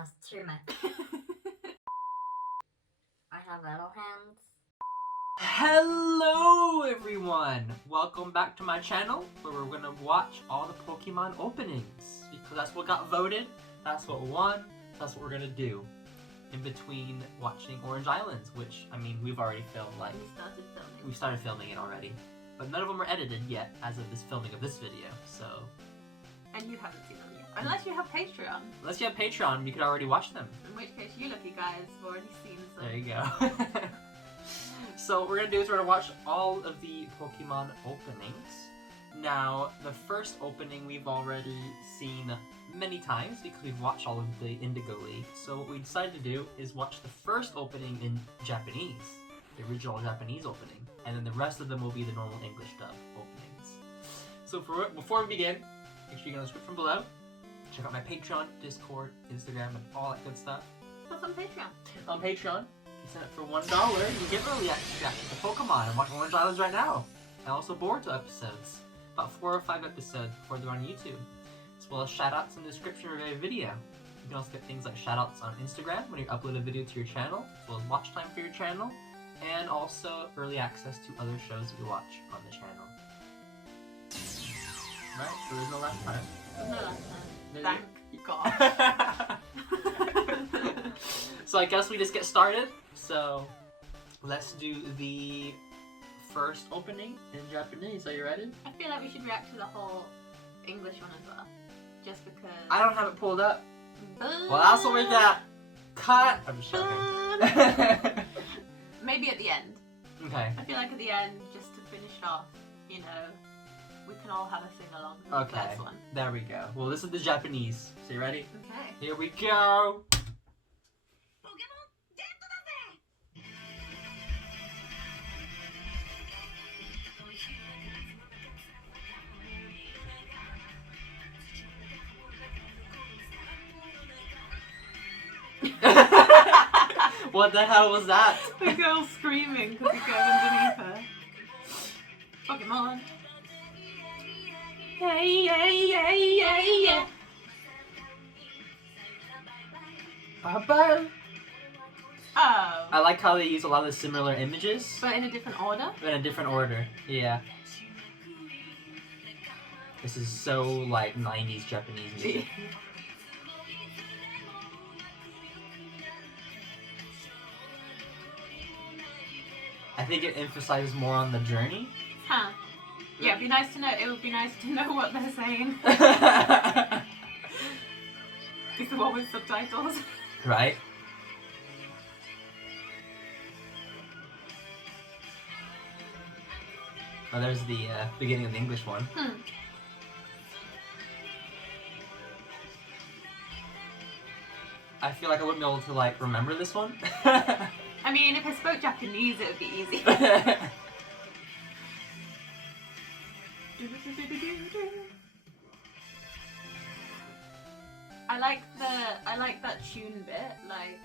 has 2 men. I have little hands. Hello everyone! Welcome back to my channel where we're gonna watch all the Pokemon openings. Because that's what got voted, that's what won, that's what we're gonna do. In between watching Orange Islands, which, I mean, we've already filmed, like... We started filming it already. But none of them are edited yet as of this filming of this video, so... And you haven't seen them yet. Unless you have Patreon. Unless you have Patreon, you could already watch them. In which case, you lucky guys have already seen some. There you go. So what we're gonna do is we're gonna watch all of the Pokemon openings. Now, the first opening we've already seen many times because we've watched all of the Indigo League. So what we decided to do is watch the first opening in Japanese, the original Japanese opening, and then the rest of them will be the normal English dub openings. So before we begin, make sure you go in the description below. Check out my Patreon, Discord, Instagram, and all that good stuff. What's on Patreon? On Patreon, you sign up for $1, you get early access to Pokemon and watch Orange Islands right now. And also Boruto episodes. About 4 or 5 episodes before they're on YouTube. As well as shoutouts in the description of every video. You can also get things like shoutouts on Instagram when you upload a video to your channel, as well as watch time for your channel, and also early access to other shows that we watch on the channel. Right, so there's no last time. No last time. Thank God. So I guess we just get started. So let's do the first opening in Japanese. Are you ready? I feel like we should react to the whole English one as well. Just because... I don't have it pulled up. Well, that's what we got. Cut! I'm just joking. Maybe at the end. Okay. I feel like at the end, just to finish off, you know, we can all have a sing-along for the Okay. first one. There we go. Well, this is the Japanese. So you ready? Okay. Here we go. What the hell was that? The girl screaming because it goes underneath her. Pokemon. Hey, hey, hey, hey, yeah. Bye-bye. Oh. I like how they use a lot of similar images. But in a different order? In a different order, yeah. This is so, like, 90s Japanese music. I think it emphasizes more on the journey. Huh. Yeah, it'd be nice to know. It would be nice to know what they're saying. Is the one with subtitles? Right? Oh, there's the beginning of the English one. I feel like I wouldn't be able to, like, remember this one. I mean, if I spoke Japanese, it would be easy. I like that tune bit, like.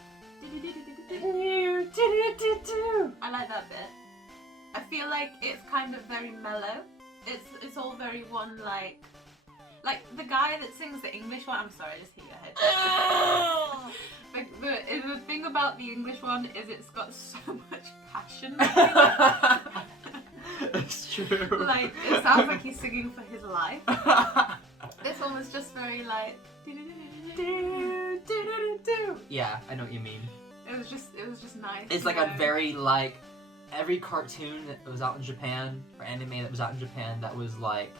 I like that bit. I feel like it's kind of very mellow. It's all very one like the guy that sings the English one. I'm sorry, I just hit your head. The thing about the English one is it's got so much passion. It's true. Like, it sounds like he's singing for his life. This one was just very like. Yeah, I know what you mean. It was just nice. It's like a very like every cartoon that was out in Japan or anime that was out in Japan that was like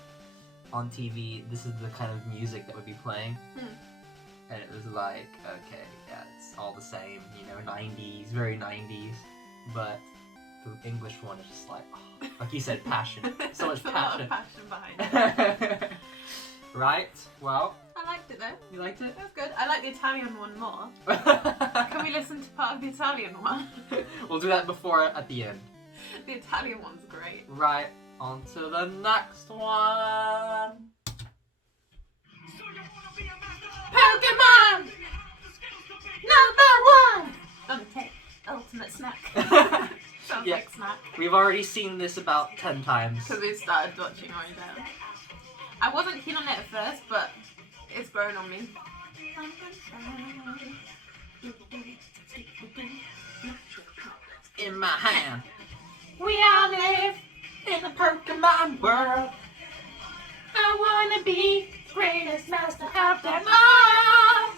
on TV. This is the kind of music that would be playing, and it was like, okay, yeah, it's all the same, you know, 90s, very 90s, but the English one is just like, oh, like you said, passion, so much passion. A lot of passion behind it. Right? Well, I liked it though. you liked it? It was good. I like the Italian one more. Can we listen to part of the Italian one? We'll do that at the end. The Italian one's great. Right, on to the next one. Pokemon! #1! Okay, ultimate snack. Sounds Yeah. like snack. We've already seen this about 10 times. Because we started watching Orange Island. I wasn't keen on it at first, but it's grown on me. In my hand, we all live in the Pokemon world. I wanna be greatest master of them all.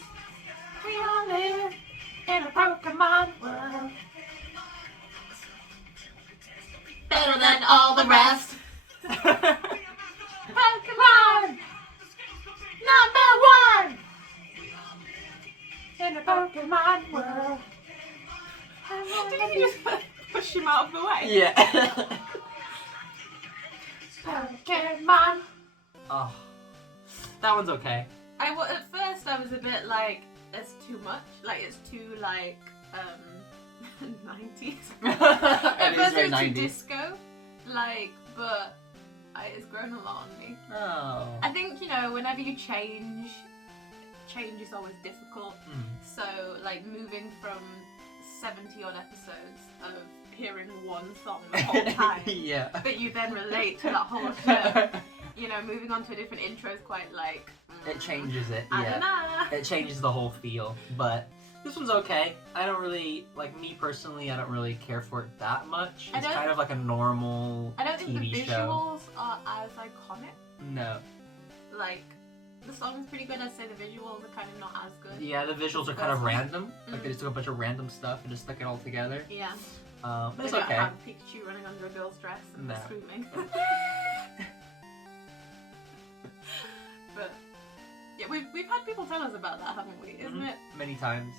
We all live in a Pokemon world. Better than all the rest. Pokemon! Number one! In the Pokemon world. Didn't you just push him out of the way? Yeah. Pokemon. Oh, that one's okay. At first I was a bit like, it's too much. Like, it's too, like, 90s. At It is first very it was too 90s. disco. Like, but it's grown a lot on me. Oh. I think, you know, whenever you change is always difficult. So, like, moving from 70 odd episodes of hearing one song the whole time, Yeah. but you then relate to that whole show. You know, moving on to a different intro is quite like... It changes it, I yeah. don't know. It changes the whole feel, but this one's okay. I don't really, like me personally, I don't really care for it that much. It's kind of like a normal I don't think TV the show. visuals are as iconic. No. Like, the song's pretty good, I'd say the visuals are kind of not as good. Yeah, the visuals are kind of random. Like they Mhm. just took a bunch of random stuff and just stuck it all together. Yeah. But They it's don't okay. have Pikachu running under a girl's dress and No. screaming. But, yeah, we've had people tell us about that, haven't we? Isn't it? Many times.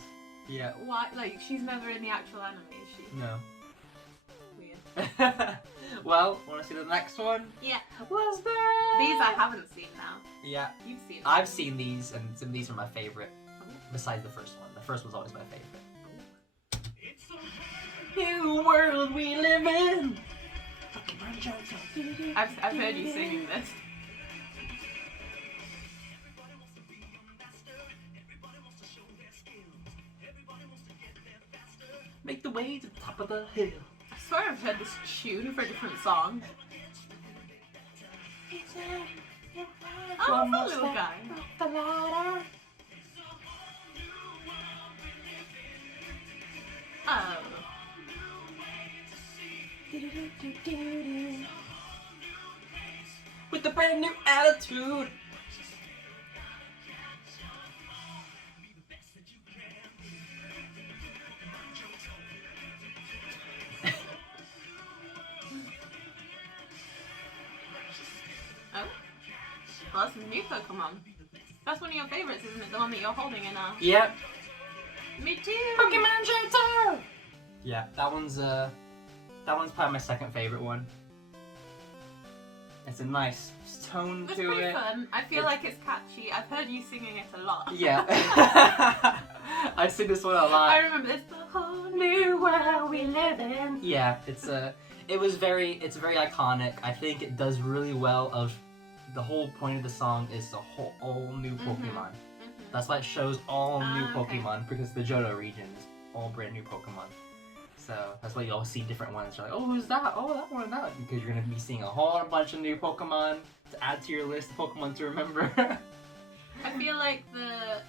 Yeah. Why? Like, she's never in the actual anime, is she? No. Weird. Well, want to see the next one? Yeah. What's that? These I haven't seen now. Yeah. You've seen them. I've seen these, and some of these are my favorite. Besides the first one. The first one's always my favorite. New world we live in! Pokémon Johto. I've heard you singing this. Make the way to the top of the hill. I swear I've heard this tune for a different song. Oh, the little guy. The ladder. Oh. With a brand new attitude. Oh? Well, that's a new Pokemon. That's one of your favorites, isn't it? The one that you're holding in now. Yep. Me too! Pokémon Johto! Yeah, that one's probably my second favorite one. It's a nice tone It's to pretty it. fun. I feel like it's catchy. I've heard you singing it a lot. Yeah. I sing this one a lot. I remember this. The whole new world we live in. Yeah, it's very iconic. I think it does really well of the whole point of the song is all new Pokemon. That's why it shows all new Okay. Pokemon because the Johto region is all brand new Pokemon. So that's why you always see different ones. You're like, oh, who's that? Oh, that one, that. Because you're gonna be seeing a whole bunch of new Pokemon to add to your list of Pokemon to remember. I feel like the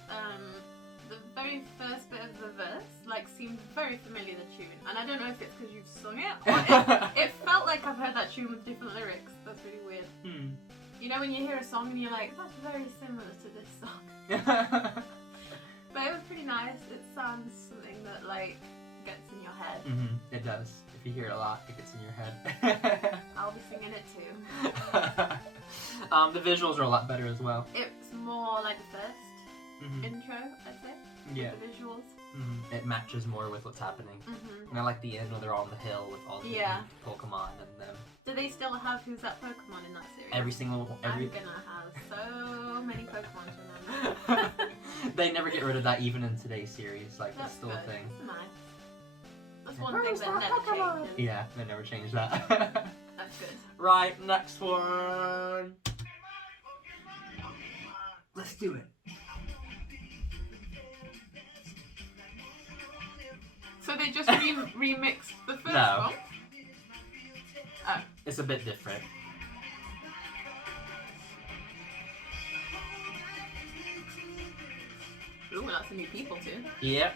very first bit of the verse like seemed very familiar, the tune, and I don't know if it's because you've sung it or it felt like I've heard that tune with different lyrics. That's really weird. You know when you hear a song and you're like, that's very similar to this song. But it was pretty nice. It sounds something that like gets in your head. It does. If you hear it a lot, it gets in your head. I'll be singing it too. The visuals are a lot better as well. It's more like the first intro, I'd say. Yeah. With the visuals. It matches more with what's happening. And I like the end when they're on the hill with all the Pokemon and them. Do they still have Who's That Pokemon in that series? I'm gonna have so many Pokemon to remember. They never get rid of that even in today's series. Like that's still good. a thing. That's nice. That's one thing that never changes. Yeah, they never changed that. That's good. Right, next one. Let's do it. So they just remixed the first No. one? Oh. It's a bit different. Ooh, that's some new people too. Yep.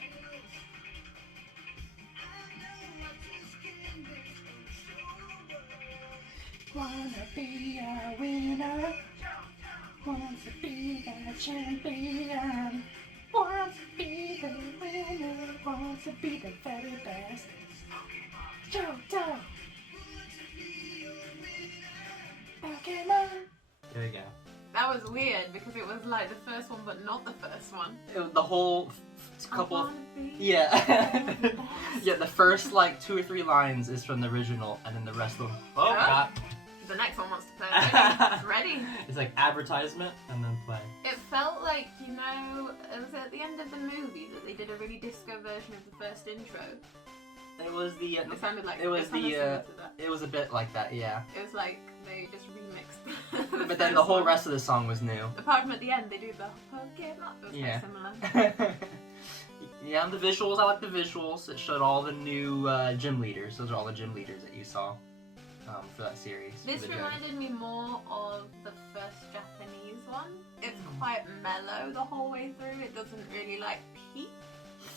Wanna be a winner, want to be the champion, want to be the winner, want to be the very best. Johto! Pokémon! There we go. That was weird because it was like the first one, but not the first one. The whole couple. I wanna be Yeah. the best. Yeah, the first like 2 or 3 lines is from the original, and then the rest of them. Oh, God. The next one wants to play. It's ready. It's like advertisement and then play. It felt like, you know, it was at the end of the movie that they did a really disco version of the first intro. It was the. It sounded like it was sounded the. similar to that. It was a bit like that, yeah. It was like they just remixed. But then the whole rest of the song was new. Apart from at the end, they do the Pokémon. It was Yeah. quite similar. Yeah, and the visuals. I like the visuals. It showed all the new gym leaders. Those are all the gym leaders that you saw for that series. This for the reminded me more of the first Japanese one. It's quite mellow the whole way through. It doesn't really like peak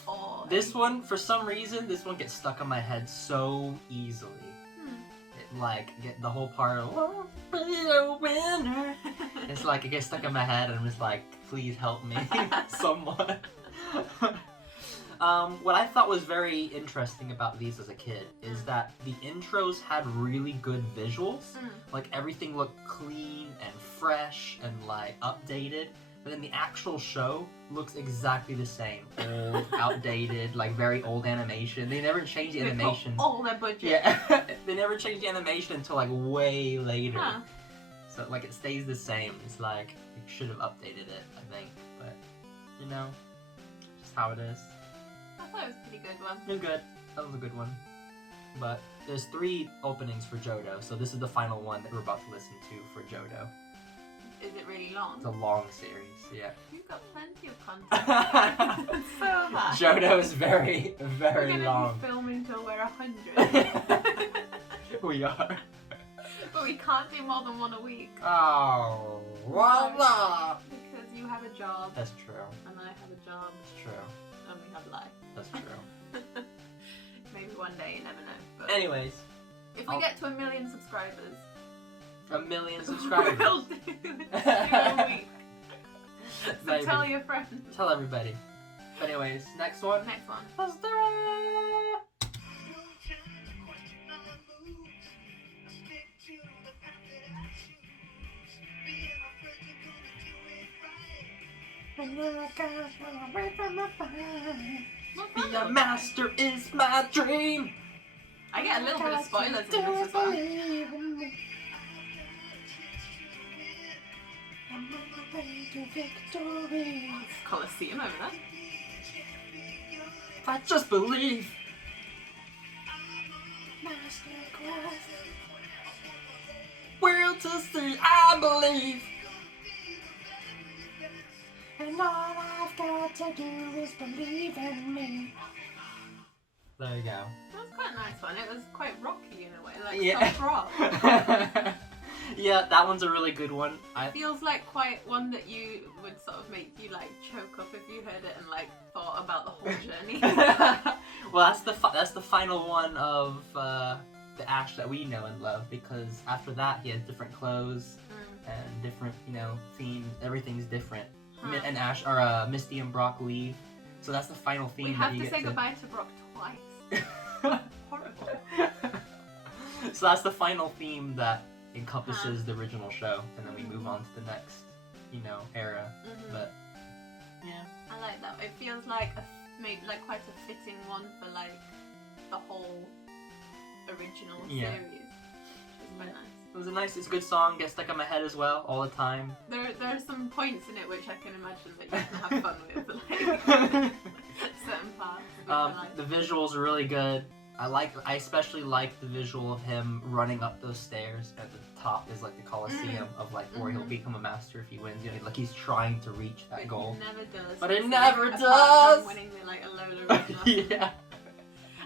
or. This one, for some reason, this one gets stuck in my head so easily. It, like, get the whole part of "Won't be a winner." It's like it gets stuck in my head, and I'm just like, please help me, someone. What I thought was very interesting about these as a kid is that the intros had really good visuals. Like everything looked clean and fresh and like updated. But then the actual show looks exactly the same. Old, outdated, like very old animation. They never changed the animation. All their budget. Yeah, they never changed the animation until like way later. Huh. So like it stays the same. It's like you should have updated it, I think. But you know, just how it is. I thought it was a pretty good one. You're good. That was a good one. But there's 3 openings for Johto, so this is the final one that we're about to listen to for Johto. Is it really long? It's a long series, yeah. You've got plenty of content. So much. Johto is very, very We're long. gonna be filming till we're 100. We are. But we can't do more than one a week. Oh, voila! Because you have a job. That's true. And I have a job. That's true. And we have life. That's true. Maybe one day, you never know. But Anyways, if we get to 1 million subscribers, 1 million subscribers. we'll do this a week. So Maybe. tell your friends. Tell everybody. Anyways, next one. Next one. Let's do it! Away from my phone. Be a master is my dream. I get a little bit of spoilers in this as well. Believe in me. I'm on my way to victory. Coliseum over there. I just believe. Masterclass. World to see, I believe. And all I've got to do is believe in me. There you go. That was quite a nice one. It was quite rocky in a way, like Yeah. soft rock. Yeah, that one's a really good one. It feels like quite one that you would sort of make you like choke up if you heard it and like thought about the whole journey. Well, that's the final one of the Ash that we know and love, because after that he has different clothes and different, theme. Everything's different. Huh. And Ash or Misty and Brock leave, so that's the final theme. We have that you to get say goodbye to Brock twice. Horrible. So that's the final theme that encompasses the original show, and then we move on to the next, era. But yeah, I like that. It feels like maybe like quite a fitting one for like the whole original Yeah. series. Which is quite nice. it's a good song. Gets stuck in my head as well all the time. There are some points in it which I can imagine that you can have fun with, like certain parts. Which I like. The visuals are really good. I especially like the visual of him running up those stairs. At the top is like the Coliseum of like where he'll become a master if he wins. Like he's trying to reach that But goal. He never does. But it Apart never from does! winning the like Alola region. Yeah.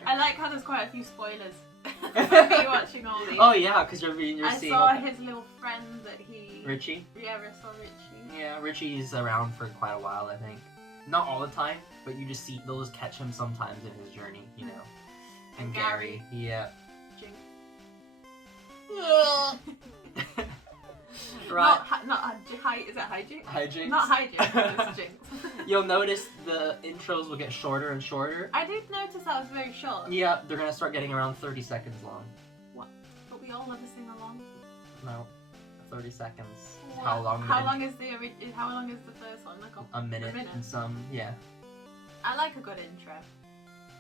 I like how there's quite a few spoilers for me watching all these. Oh yeah, because you're I seeing saw his little friend that he. Richie. Yeah, I saw Richie. Yeah, Richie's around for quite a while, I think. Not all the time, but you just see, they'll just catch him sometimes in his journey, you know. And Gary, yeah. Jinx. Right. Not is it hijinks? Hijinks. Not hijinks, it's jinx. You'll notice the intros will get shorter and shorter. I did notice that was very short. Yeah, they're gonna start getting around 30 seconds long. What? But we all love to sing along. No, 30 seconds. What? How long? How long is the first one? Like a minute and some, yeah. I like a good intro.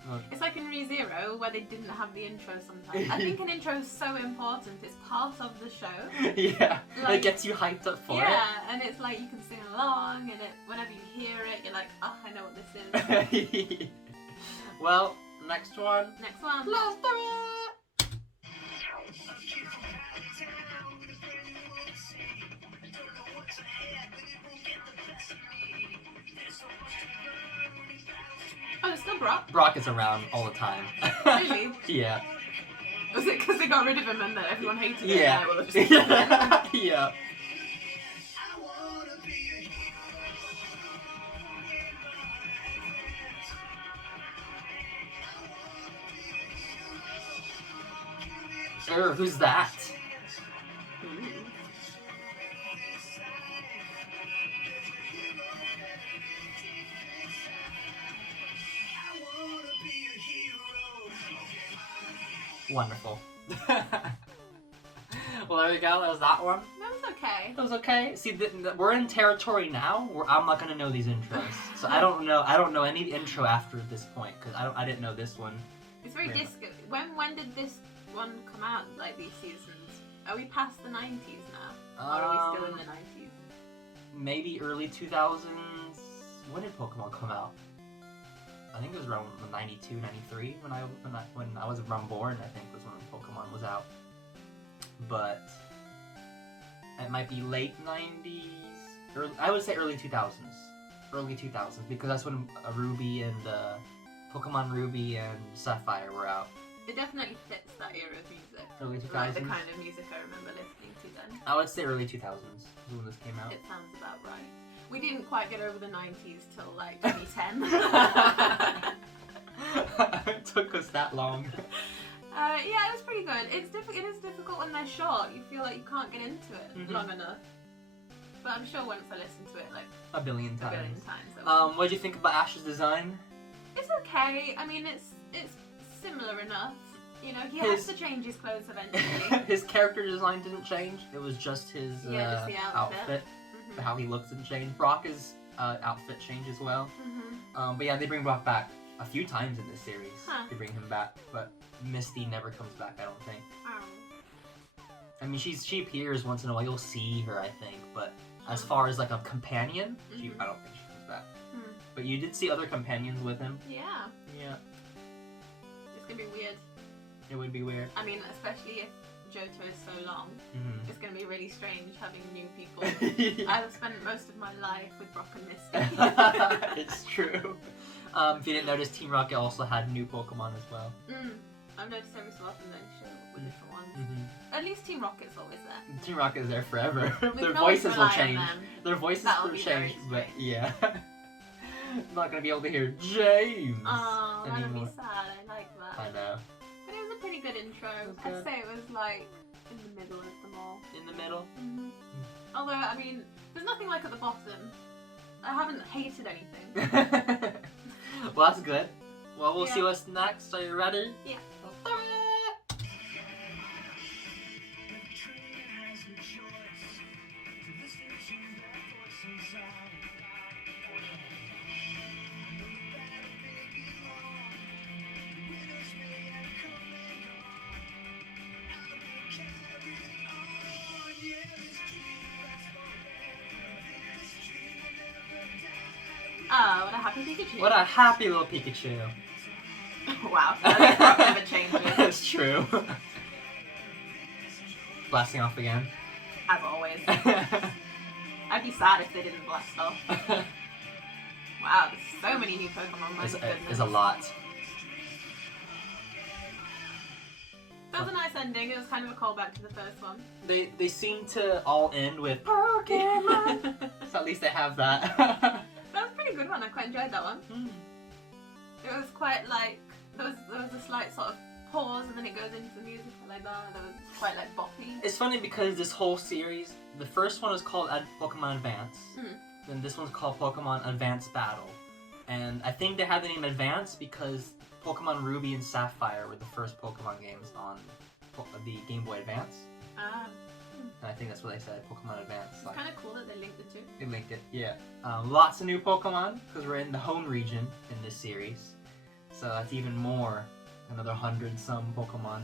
Oh. It's like in ReZero where they didn't have the intro sometimes. I think an intro is so important. It's part of the show. Yeah, Like, it gets you hyped up for yeah, and it's like you can sing along, and whenever you hear it, you're like, oh, I know what this is. it. Well, next one. Next one. Let's do it! Oh, it's still Brock? Brock is around all the time. Really? Yeah. Was it because they got rid of him and then everyone hated him? Yeah. Well, just... Yeah. Who's that? Wonderful. Well, there you go. That was that one. That was okay. That was okay. See, we're in territory now where I'm not gonna know these intros, so I don't know any intro after this point because I didn't know this one. It's very disco. When did this one come out? Like these seasons? Are we past the 90s now, or are we still in the 90s? Maybe early 2000s. When did Pokemon come out? I think it was around 92, 93 when I was around born. I think was when Pokemon was out. But it might be late 90s. I would say early 2000s. Early 2000s because that's when Ruby and Pokemon Ruby and Sapphire were out. It definitely fits that era of music. Early 2000s. Like the kind of music I remember listening to then. I would say early 2000s is when this came out. It sounds about right. We didn't quite get over the 90s till like 2010. It took us that long. Yeah, it was pretty good. It is difficult when they're short. You feel like you can't get into it long enough. But I'm sure once I listen to it like a billion times. What did you think about Ash's design? It's okay. I mean, it's similar enough. You know, he has to change his clothes eventually. His character design didn't change. It was just his just the outfit. How he looks didn't change. Brock's outfit changed as well. But yeah, they bring Brock back a few times in this series. They bring him back, but Misty never comes back, I don't think. I mean, she appears once in a while. You'll see her, I think, but as far as like a companion, I don't think she comes back. But you did see other companions with him. Yeah. Yeah. It's gonna be weird. It would be weird. I mean, especially if Johto is so long, it's gonna be really strange having new people. I've spent most of my life with Brock and Misty. It's true. If you didn't notice, Team Rocket also had new Pokemon as well. I've noticed every so often they show up with different ones. At least Team Rocket's always there. Team Rocket is there forever. Their can always voices will rely on change. them. Their voices That'll will be change, very but strange. yeah. I'm not gonna be able to hear James Oh, that'd anymore. be sad. I like that. I know. But it was a pretty good intro. Good. I'd say it was like in the middle of them all. In the middle. Although, I mean, there's nothing like at the bottom. I haven't hated anything. Well, that's good. Well, we'll see Yeah. what's next. Are you ready? Yeah. Oh, what a happy Pikachu. What a happy little Pikachu. Wow, that never changes. That's true. Blasting off again. As always. I'd be sad if they didn't blast off. Wow, there's so many new Pokemon. My goodness. It's a lot. That was a nice ending. It was kind of a callback to the first one. They seem to all end with Pokemon. So at least they have that. That was pretty good, one. I quite enjoyed that one. Hmm. It was quite like there was a slight sort of pause and then it goes into the music like that. That was quite like boppy. It's funny because this whole series, the first one is called Pokemon Advance, then this one's called Pokemon Advance Battle, and I think they had the name Advance because Pokemon Ruby and Sapphire were the first Pokemon games on the Game Boy Advance, and I think that's what they said, Pokemon Advance. It's kind of cool that they linked the two. They linked it, yeah. Lots of new Pokemon because we're in the home region in this series, so that's even more. Another 100-some Pokemon.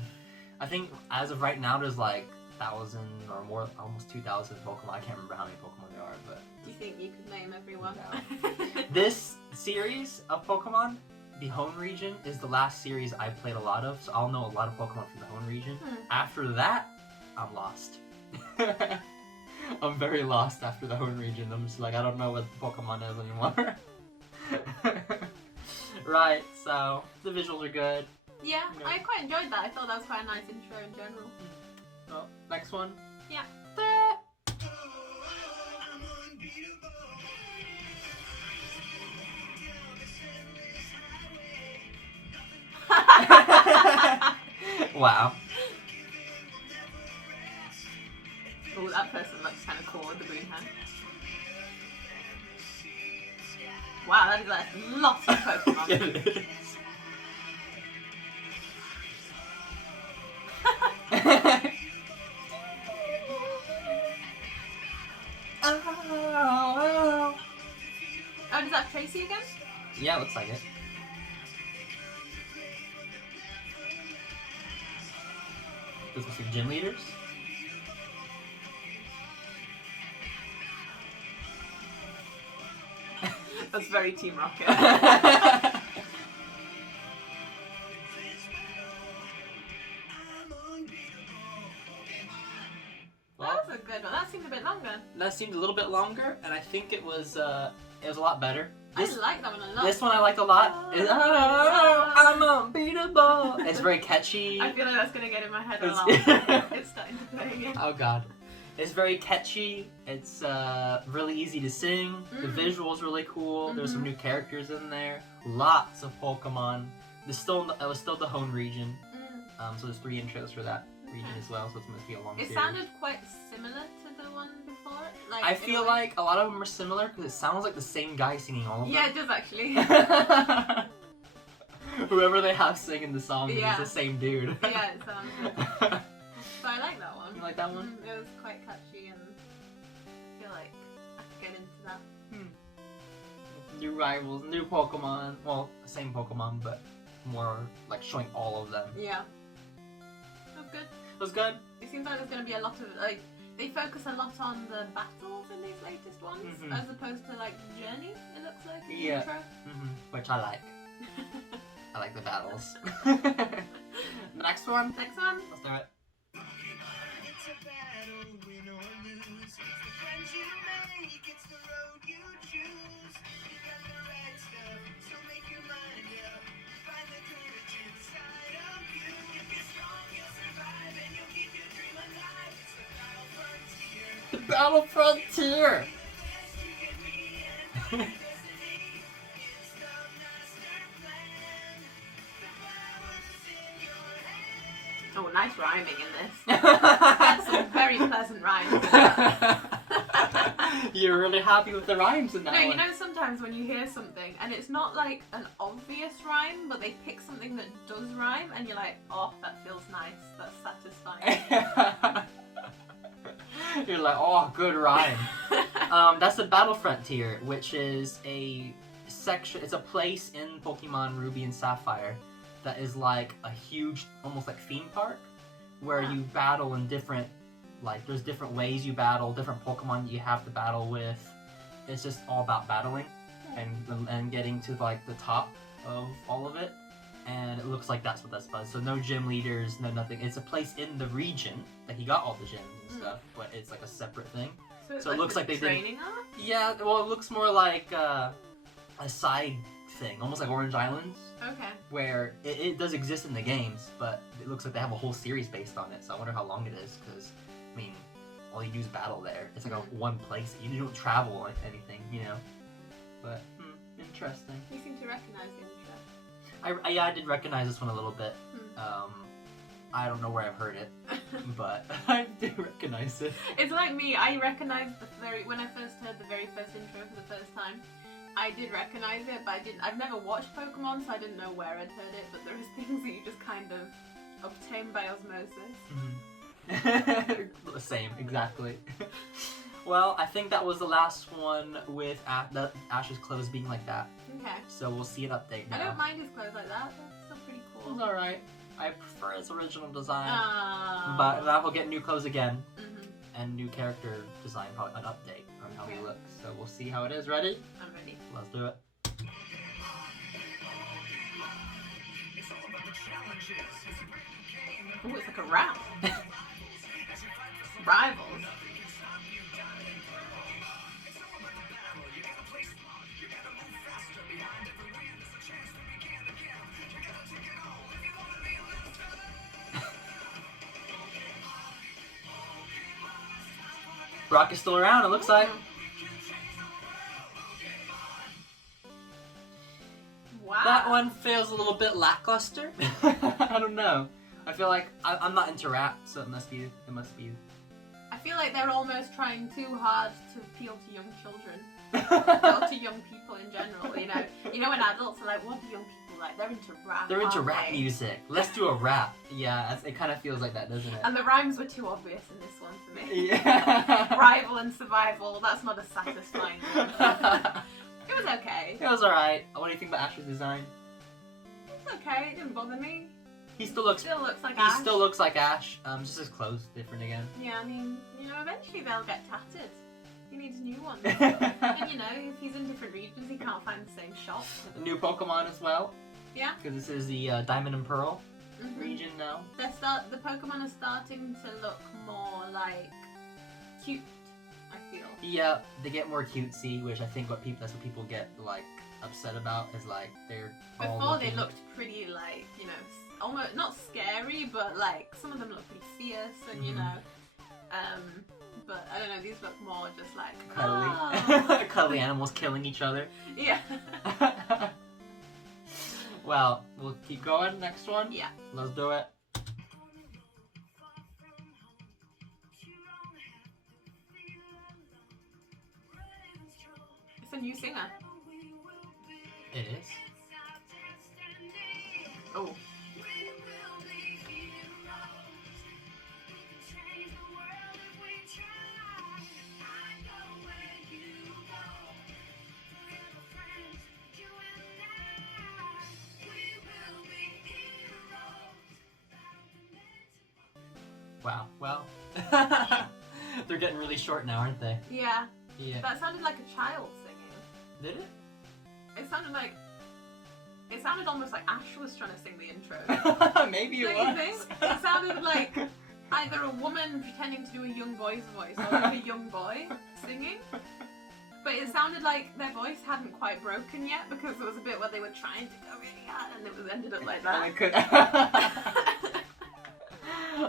I think as of right now there's like 1,000 or more, almost 2,000 Pokemon. I can't remember how many Pokemon there are, but... Do you think you could name everyone? No. This series of Pokemon, the home region, is the last series I played a lot of, so I'll know a lot of Pokemon from the home region. After that, I'm lost. I'm very lost after the home region. I'm just like, I don't know what Pokemon is anymore. Right, so the visuals are good. Yeah, I quite enjoyed that. I thought that was quite a nice intro in general. Well, next one. Yeah. Wow. Oh, that person looks kind of cool with the green hand. Wow, that is like lots of Pokemon. It is. Oh, does that Tracy again? Yeah, looks like it. Those must be gym leaders. That's very Team Rocket. Well, That was a good one. That seemed a bit longer. that seemed a little bit longer, and I think it was a lot better. I like that one a lot. This one I liked a lot. I'm unbeatable. It's very catchy. I feel like that's gonna get in my head a lot. It's starting to play again. Oh god. It's very catchy. It's really easy to sing. The visual's really cool. There's some new characters in there. Lots of Pokemon. It was still the home region. So there's 3 intros for that region as well. So it's meant to be a long series. It sounded quite similar to the one before. Like, I feel like a lot of them are similar because it sounds like the same guy singing all of them. Yeah, it does actually. Whoever they have singing the song Yeah. is the same dude. Yeah, it sounds good. But I like that one. You like that one? It was quite catchy and I feel like I could get into that. New rivals, new Pokemon. Well, same Pokemon, but more like showing all of them. Yeah. That was good. It was good. It seems like there's going to be a lot of, like, they focus a lot on the battles in these latest ones, as opposed to, like, Journey, it looks like, in the intro. Which I like. I like the battles. Next one. Next one. Let's do it. The Battle Frontier! Oh, nice rhyming in this. That's some very pleasant rhymes. You're really happy with the rhymes in that No, one. you know sometimes when you hear something and it's not like an obvious rhyme, but they pick something that does rhyme and you're like, oh, that feels nice, that's satisfying. You're like, oh, good rhyme. That's the Battle Frontier, which is a section, it's a place in Pokemon Ruby and Sapphire that is like a huge, almost like theme park, where you battle in different, like, there's different ways you battle, different Pokemon you have to battle with. It's just all about battling and getting to like the top of all of it. And it looks like that's what that's about. So no gym leaders, no nothing. It's a place in the region that he got all the gyms and stuff, but it's like a separate thing. So it looks like they did. training arc? Yeah, well, it looks more like a side thing, almost like Orange Islands, Okay. where it does exist in the games, but it looks like they have a whole series based on it. So I wonder how long it is, because I mean, all you do is battle there. It's like a one place. You don't travel or anything, you know. But Interesting. You seem to recognize the intro. I did recognize this one a little bit. I don't know where I've heard it, but I do recognize it. It's like me. I recognized when I first heard the very first intro for the first time. I did recognize it, but I've never watched Pokemon, so I didn't know where I'd heard it. But there is things that you just kind of obtain by osmosis. Same, exactly. Well, I think that was the last one with Ash's clothes being like that. Okay. So we'll see an update now. I don't mind his clothes like that. That's still pretty cool. It's alright. I prefer his original design. Oh. But now he'll get new clothes again. And new character design, probably an update on how he looks. So we'll see how it is. Ready? I'm ready. Let's do it. Oh, it's like a round. Rivals. Brock is still around, it looks like. Wow. That one feels a little bit lackluster. I don't know. I feel like I'm not into rap, so it must be. I feel like they're almost trying too hard to appeal to young children. Appeal to young people in general, You know when adults are like, what do young people like? They're into rap. They're into aren't rap they? music. Let's do a rap. Yeah, it kind of feels like that, doesn't it? And the rhymes were too obvious in this one for me. Yeah. Rival and survival, that's not a satisfying one. It was okay. It was alright. What do you think about Ash's design? It's okay, it didn't bother me. He still looks like Ash. He still looks like Ash. Just his clothes different again. Yeah, I mean, eventually they'll get tattered. He needs new ones. And if he's in different regions, he can't find the same shop. A new Pokemon as well. Yeah. Because this is the Diamond and Pearl region now. The Pokemon are starting to look more like cute, I feel. Yeah, they get more cutesy, which I think that's what people get like upset about is like they're all Before looking... they looked pretty like, almost not scary, but like some of them look pretty fierce and but I don't know, these look more just like cuddly. Cuddly animals killing each other. Yeah. Well, we'll keep going. Next one? Yeah. Let's do it. It's a new singer. It is. Oh. Wow. Well, they're getting really short now, aren't they? Yeah. Yeah. That sounded like a child singing. Did it? It sounded almost like Ash was trying to sing the intro. Maybe it Don't was. you think? It sounded like either a woman pretending to do a young boy's voice or like a young boy singing. But it sounded like their voice hadn't quite broken yet because there was a bit where they were trying to go really hard and it ended up like that.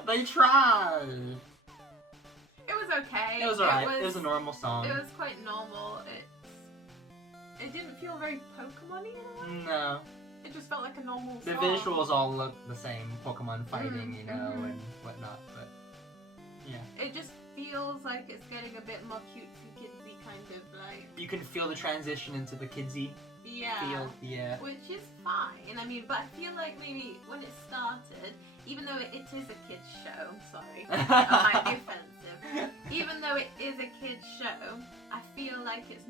They tried. It was okay. It was alright. It was a normal song. It was quite normal. It didn't feel very Pokemon-y in a way. No. It just felt like a normal The song. visuals all look the same. Pokemon fighting, and whatnot. But yeah. It just feels like it's getting a bit more cutesy kidsy kind of like. You can feel the transition into the kidsy feel. Yeah. Which is fine. I mean, but I feel like maybe when it started, even though it is a kids show, I'm sorry, that might be offensive. Even though it is a kids show, I feel like it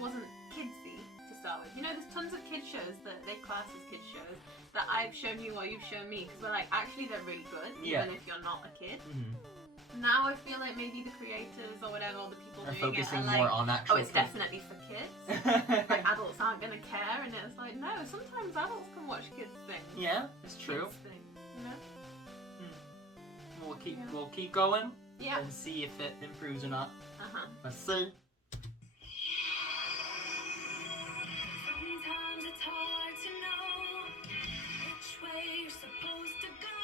wasn't kidsy to start with. There's tons of kids shows that they class as kids shows that I've shown you or you've shown me because we're like, actually they're really good, even if you're not a kid. Now I feel like maybe the creators or whatever, or the people Are doing it focusing are like, more on actual it's kids. definitely for kids. Like adults aren't gonna care, and it's like, no, sometimes adults can watch kids things. Yeah, it's true. Kids things, We'll keep going. Yeah. And see if it improves or not. Let's see. Sometimes it's hard to know which way you're supposed to go.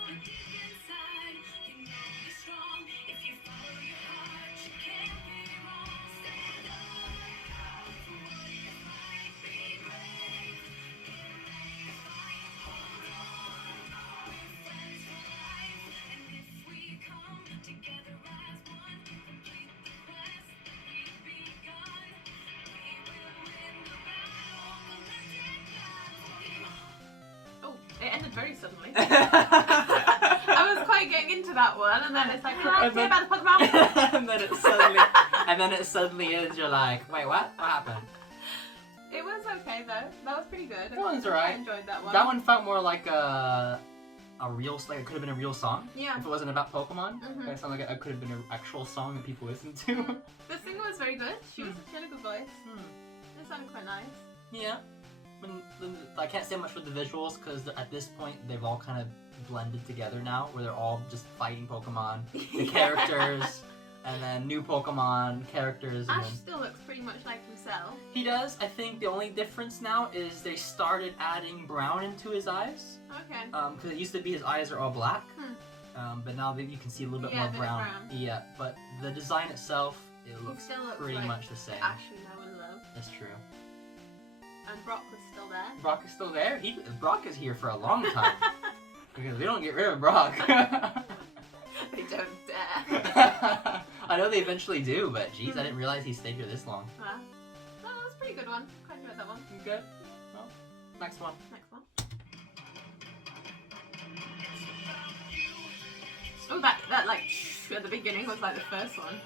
But deep inside, you know you're strong. If you follow your heart, you can't be wrong. Stand up for what is right. Be very suddenly. I was quite getting into that one, and then it's like, say about the Pokemon. and then it suddenly is. You're like, wait, what? What happened? It was okay though. That was pretty good. That one's I alright. enjoyed that one. That one felt more like a real, like it could have been a real song. Yeah. If it wasn't about Pokemon, Mhm. it sounded like it could have been an actual song that people listened to. The singer was very good. She had a good voice. Hmm. It sounded quite nice. Yeah. I can't say much for the visuals because at this point they've all kind of blended together now, where they're all just fighting Pokemon, the characters, and then new Pokemon characters. And Ash then... still looks pretty much like himself. He does. I think the only difference now is they started adding brown into his eyes. Okay. Because it used to be his eyes are all black. But now that you can see a little bit more a bit brown. brown. Yeah, but the design itself, it He looks still looks pretty like much the same. Ash we know and love. That's true. And Brock was still there. Brock is still there? Brock is here for a long time. Because we don't get rid of Brock. They don't dare. I know they eventually do, but geez, I didn't realize he stayed here this long. No, that was a pretty good one. Quite enjoyed that one. Good. Well, next one. Next one. Oh, that like at the beginning was like the first one.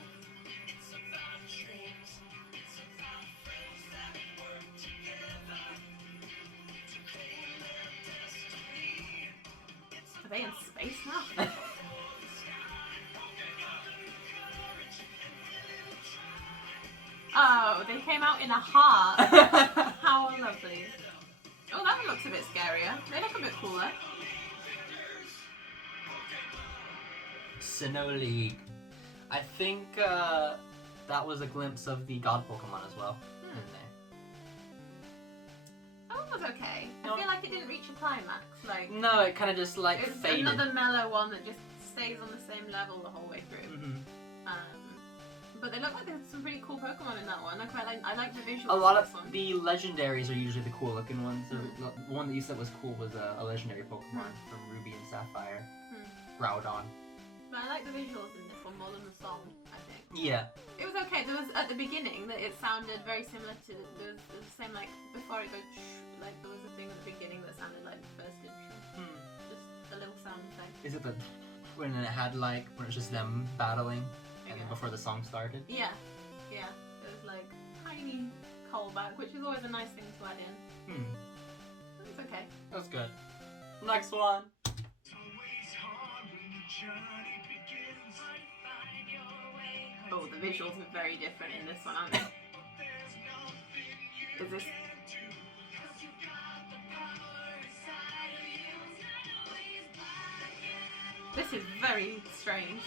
Are they in space now? Oh, they came out in a heart. How lovely. Oh, that one looks a bit scarier. They look a bit cooler. Tomaleek. I think that was a glimpse of the god Pokemon as well. In there. That one was okay. No. I feel like it didn't reach a climax. Like No, it kind of just like it's faded. another mellow one that just stays on the same level the whole way through. But they look like there's some pretty cool Pokemon in that one. I like the visuals. A lot of of this one. the legendaries are usually the cool looking ones. The one that you said was cool was a legendary Pokemon from Ruby and Sapphire. Groudon. But I like the visuals in this one more than the song, I think. Yeah. It was okay. There was at the beginning that it sounded very similar to the same like before it goes like there was a thing at the beginning that sounded like the first intro. Just a little sound effect. Is it the when it had like when it was just them battling and then before the song started? Yeah. Yeah. It was like tiny callback, which is always a nice thing to add in. It's okay. That's good. Next one. Oh, the visuals are very different in this one, aren't they? Is this? This is very strange.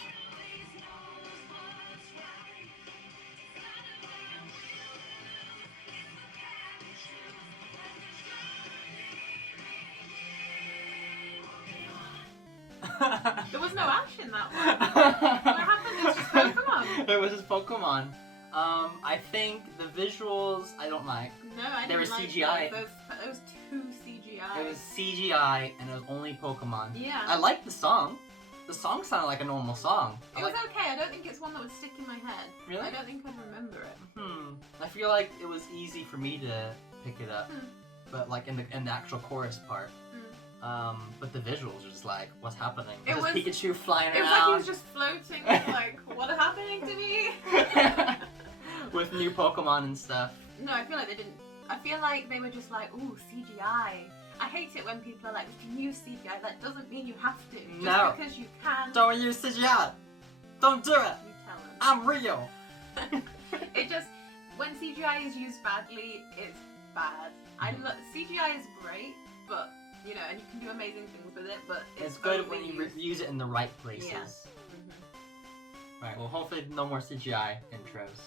There was no Ash in that one. What happened? It was just Pokemon. It was just Pokemon. I think the visuals I don't like. No, I They didn't were like CGI. Those two CGI. It was CGI and it was only Pokemon. Yeah. I liked the song. The song sounded like a normal song. It was okay. I don't think it's one that would stick in my head. Really? I don't think I'd remember it. I feel like it was easy for me to pick it up, but like in the actual chorus part. But the visuals are just like, what's happening? It There's was- Pikachu flying It was around. like he was just floating, like, what is happening to me? With new Pokemon and stuff. No, I feel like they didn't. I feel like they were just like, ooh, CGI. I hate it when people are like, we can use CGI. That doesn't mean you have to. Just No. because you can. Don't use CGI! Don't do it! You tell them. I'm real! It just, when CGI is used badly, it's bad. CGI is great, but, you know, and you can do amazing things with it, but It's good when you overused. use it in the right places. Yeah. Right, well hopefully no more CGI intros.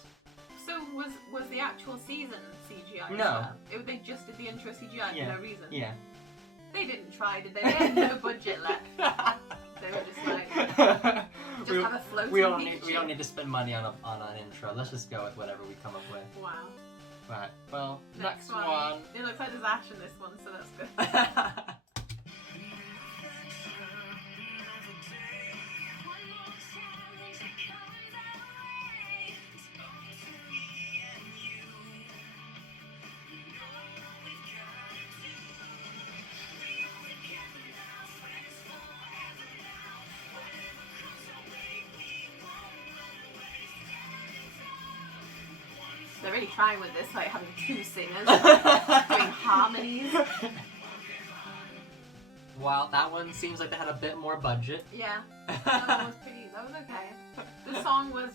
So was the actual season CGI? as No. well? They just did the intro CGI Yeah. for no reason. Yeah. They didn't try, did they? They had no budget left. They were just like, just have a floating we Pikachu. don't need to spend money on an intro. Let's just go with whatever we come up with. Wow. Right. Well, next one. one. It looks like there's Ash in this one, so that's good. really trying with this, like having 2 singers doing harmonies. Wow, that one seems like they had a bit more budget. Yeah, that was okay. The song was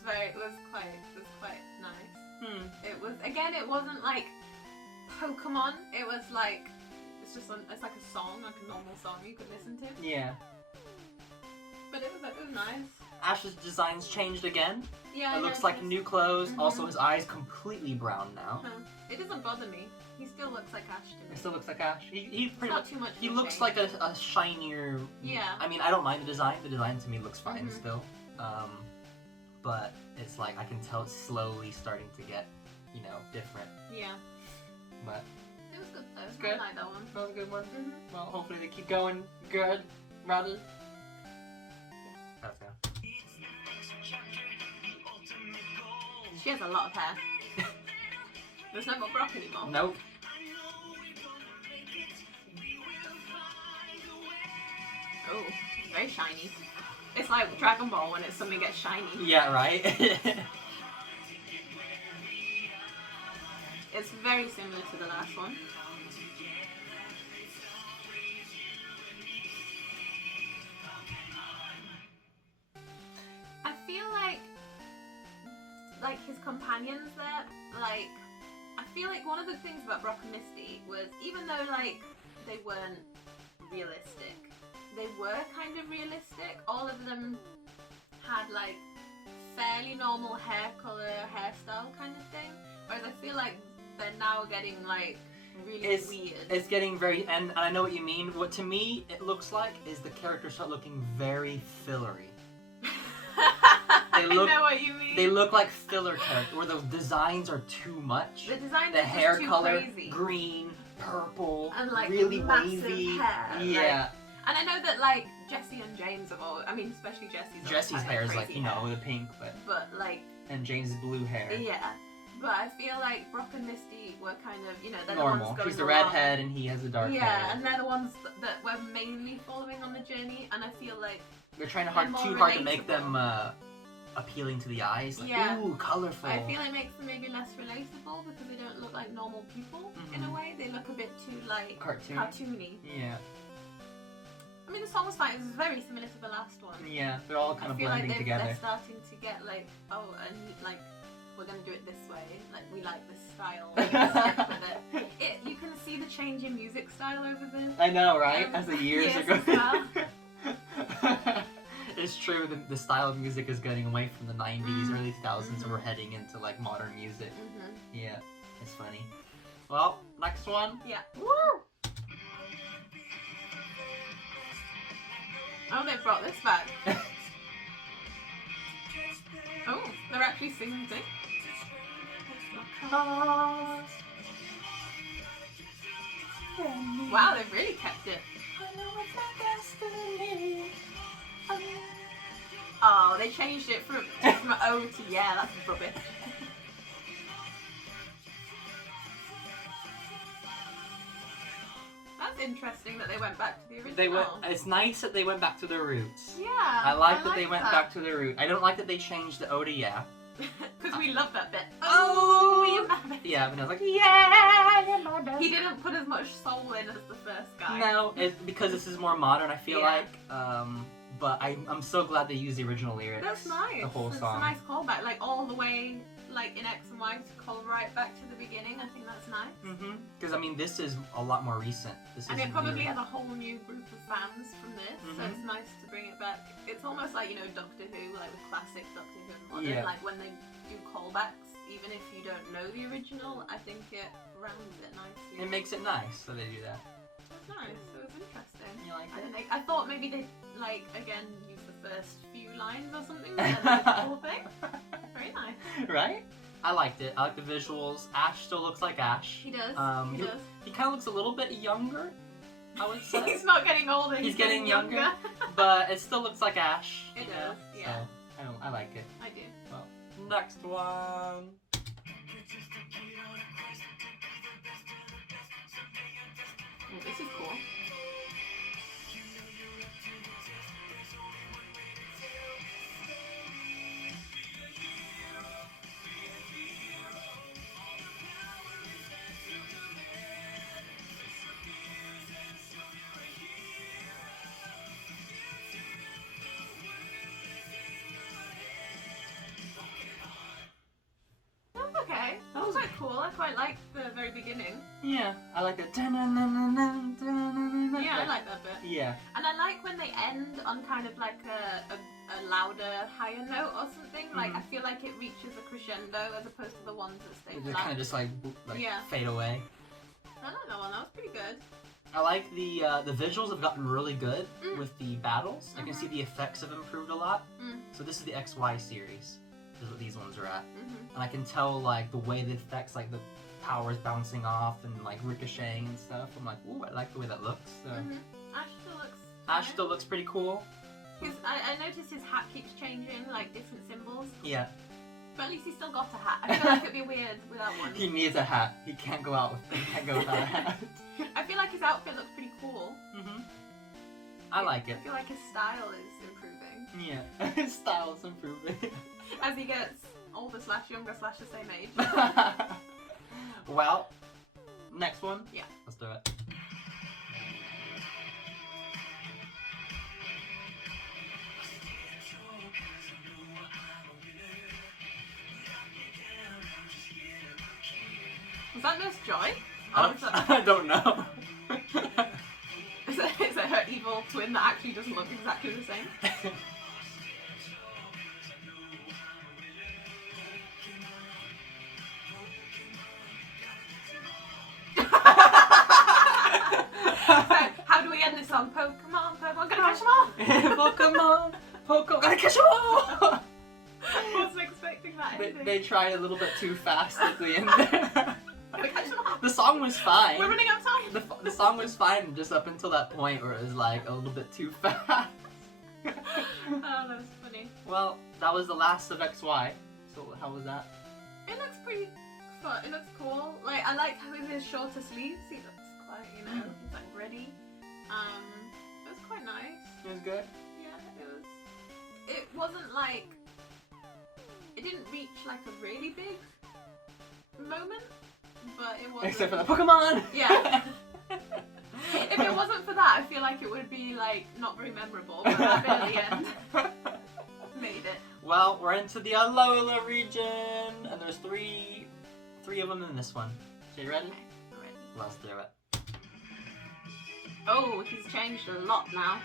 quite nice. It was, again, it wasn't like Pokemon, it was like, it's like a song, like a normal song you could listen to. Yeah. But it was nice. Ash's designs changed again. Yeah, It looks yeah, like it's- new clothes. Mhm. Also, his eyes completely brown now. Huh. It doesn't bother me. He still looks like Ash to me. It still looks like Ash. He It's pretty not much. too much. He of a looks change. like a shinier. Yeah. I mean, I don't mind the design. The design to me looks fine Mhm. still. But it's like I can tell it's slowly starting to get, different. Yeah. But It was good though. It's I good. like that one. that was a good one. Mhm. Well, hopefully they keep going good. Rather. That's good. She has a lot of hair. There's no more Brock anymore. Nope. Oh, very shiny. It's like Dragon Ball when something gets shiny. Yeah. Right. It's very similar to the last one. I feel like his companions there, like, I feel like one of the things about Brock and Misty was, even though like they weren't realistic, they were kind of realistic. All of them had like fairly normal hair color, hairstyle kind of thing. Whereas I feel like they're now getting like really weird. It's getting very, and I know what you mean. What to me it looks like is the characters start looking very fillery. I look- know what you mean. They look like filler characters, where the designs are too much. The design The is hair just too color, crazy. green, purple, And, like, really massive wavy. hair, Yeah, And I know that like Jessie and James have all, I mean especially Jessie's. Jesse's kind of hair is like crazy hair. the pink, But like, and James' blue hair. yeah. But I feel like Brock and Misty were kind of, they're Normal. the ones going She's the along. redhead and he has the dark Yeah, hair. and they're the ones that were mainly following on the journey, and I feel like They're trying they're too more hard to make relatable. them appealing to the eyes. Like, Yeah. ooh, colorful. I feel it makes them maybe less relatable because they don't look like normal people in a Mhm. way. They look a bit too like Cartoon. cartoony. Yeah, I mean, the song was fine. It was very similar to the last one. yeah. They're all kind I of feel like blending together. they're starting to get like, oh, and like we're gonna do it this way. Like we like this style. Let's stick with it. You can see the change in music style over this. I know, right? As the years Yes, are going. as well. It's true. The style of music is getting away from the 90s, early 2000s, and we're Mhm. heading into like modern music. Mhm. Yeah, it's funny. Well, next one. Yeah. Woo! Oh, they brought this back. Oh, they're actually singing things. Wow, they've really kept it. Oh, they changed it from O to yeah, that's rubbish. That's interesting that they went back to the original. They went. It's nice that they went back to their roots. Yeah. I like that they went back to their root. I don't like that they changed the O to yeah. Because we love that bit. Oh, you're my best. Yeah, but I was like, yeah, you're my best. He didn't put as much soul in as the first guy. No, because this is more modern. I feel Yeah. like. But I'm so glad they used the original lyrics. That's nice. The whole That's song. a nice callback, like all the way, like in X and Y to call right back to the beginning. I think that's nice. Because I mean, this is a lot more recent. This And is it probably has a whole new group of fans from this, so it's nice to bring it back. It's almost like, Doctor Who, like with classic Doctor Who and modern, Yeah. like when they do callbacks, even if you don't know the original, I think it rounds it nicely. It makes it nice, so they do that. It's nice, it was interesting. You like I it? don't know, I thought maybe they'd, like, again, use the first few lines or something, but then they did the whole thing. Very nice. Right? I liked it. I like the visuals. Ash still looks like Ash. He does, he he, does. he kind of looks a little bit younger, I would say. He's not getting older, He's getting younger. But it still looks like Ash. It you does, know? yeah. So, I like it. I do. Well, next one. Oh, this is cool. quite like the very beginning. Yeah, I like it. Yeah, I like that bit. Yeah. And I like when they end on kind of like a louder, higher note or something. Like, I feel like it reaches a crescendo as opposed to the ones that stay They flat. kind of just like Yeah. fade away. I like that one. That was pretty good. I like the visuals have gotten really good with the battles. I can see the effects have improved a lot. So this is the XY series, is what these ones are at. And I can tell like the way the effects, like the powers bouncing off and like ricocheting and stuff. I'm like, ooh, I like the way that looks. So. Ash still looks pretty cool. Because I noticed his hat keeps changing, like different symbols. Yeah. But at least he's still got a hat. I feel like it'd be weird without one. He needs a hat. He can't go out. He can't go without a hat. I feel like his outfit looks pretty cool. I like it. I feel like his style is improving. Yeah, his style is improving. As he gets older / younger / the same age. Well, next one? Yeah. Let's do it. Was that Nurse Joy? I don't know. Is it her evil twin that actually doesn't look exactly the same? So, how do we end this song? Pokemon, gonna catch them all! Pokemon, gotta catch them all! I wasn't expecting that ending. They tried a little bit too fast at the end there. Gotta catch them all! The song was fine. We're running out of time! The song was fine just up until that point where it was like a little bit too fast. Oh, that was funny. Well, that was the last of XY. So how was that? It looks pretty fun. It looks cool. Like, I like how with his shorter sleeves, he looks quite, you know, he's like ready. It was quite nice. It was good? Yeah, it was. It wasn't like. It didn't reach like a really big moment, but it was. Except for the Pokemon! Yeah. If it wasn't for that, I feel like it would be like not very memorable, but that bit at the end made it. Well, we're into the Alola region, and there's three of them in this one. So you ready? Okay, I'm ready. Let's do it. Oh, he's changed a lot now.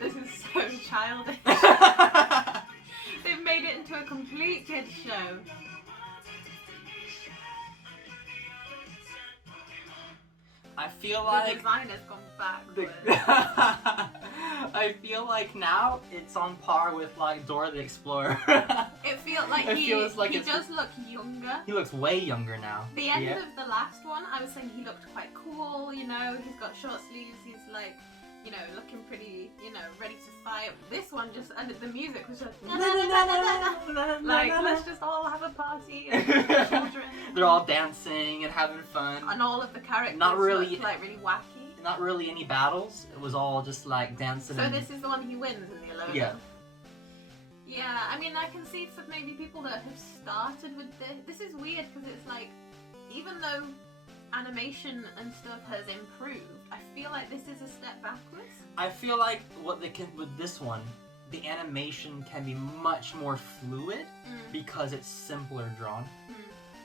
This is so childish. They've made it into a complete kids show. I feel The like designer's gone backwards. I feel like now it's on par with like Dora the Explorer. It feels like It he feels like it's- does look younger. He looks way younger now. The end Yeah. of the last one, I was saying he looked quite cool, you know, he's got short sleeves, he's like, you know, looking pretty, you know, ready to fight. This one just, and the music was just like, let's just all have a party and children. They're all dancing and having fun. And all of the characters Not really- look like really wacky. Not really any battles. It was all just like dancing. So and... this is the one he wins in the Alola. Yeah. Yeah, I mean, I can see for maybe people that have started with this. This is weird because it's like, even though animation and stuff has improved, I feel like this is a step backwards. I feel like what they can with this one, the animation can be much more fluid because it's simpler drawn.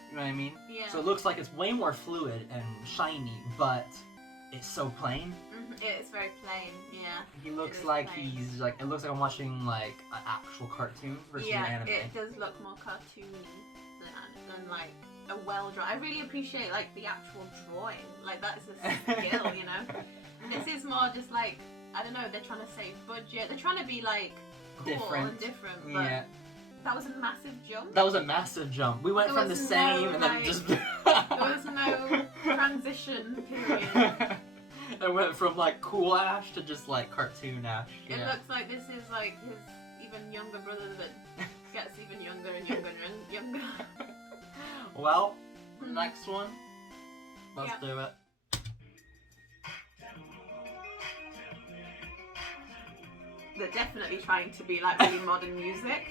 You know what I mean? Yeah. So it looks like it's way more fluid and shiny, but it's so plain. It's very plain, yeah. He looks is like plain. he's like, it looks like I'm watching like an actual cartoon versus Yeah, an anime. it does look more cartoony than like a well drawn. I really appreciate like the actual drawing. Like that's a skill, you know. This is more just like, I don't know. They're trying to save budget. They're trying to be like cool and different. But Yeah. that was a massive jump. That was a massive jump. We went There from the was same no, and then like- just. There was no transition period. It went from like cool Ash to just like cartoon Ash. It Yeah. looks like this is like his even younger brother that gets even younger and younger and younger. Well, next one. Let's Yeah. do it. They're definitely trying to be like really modern music.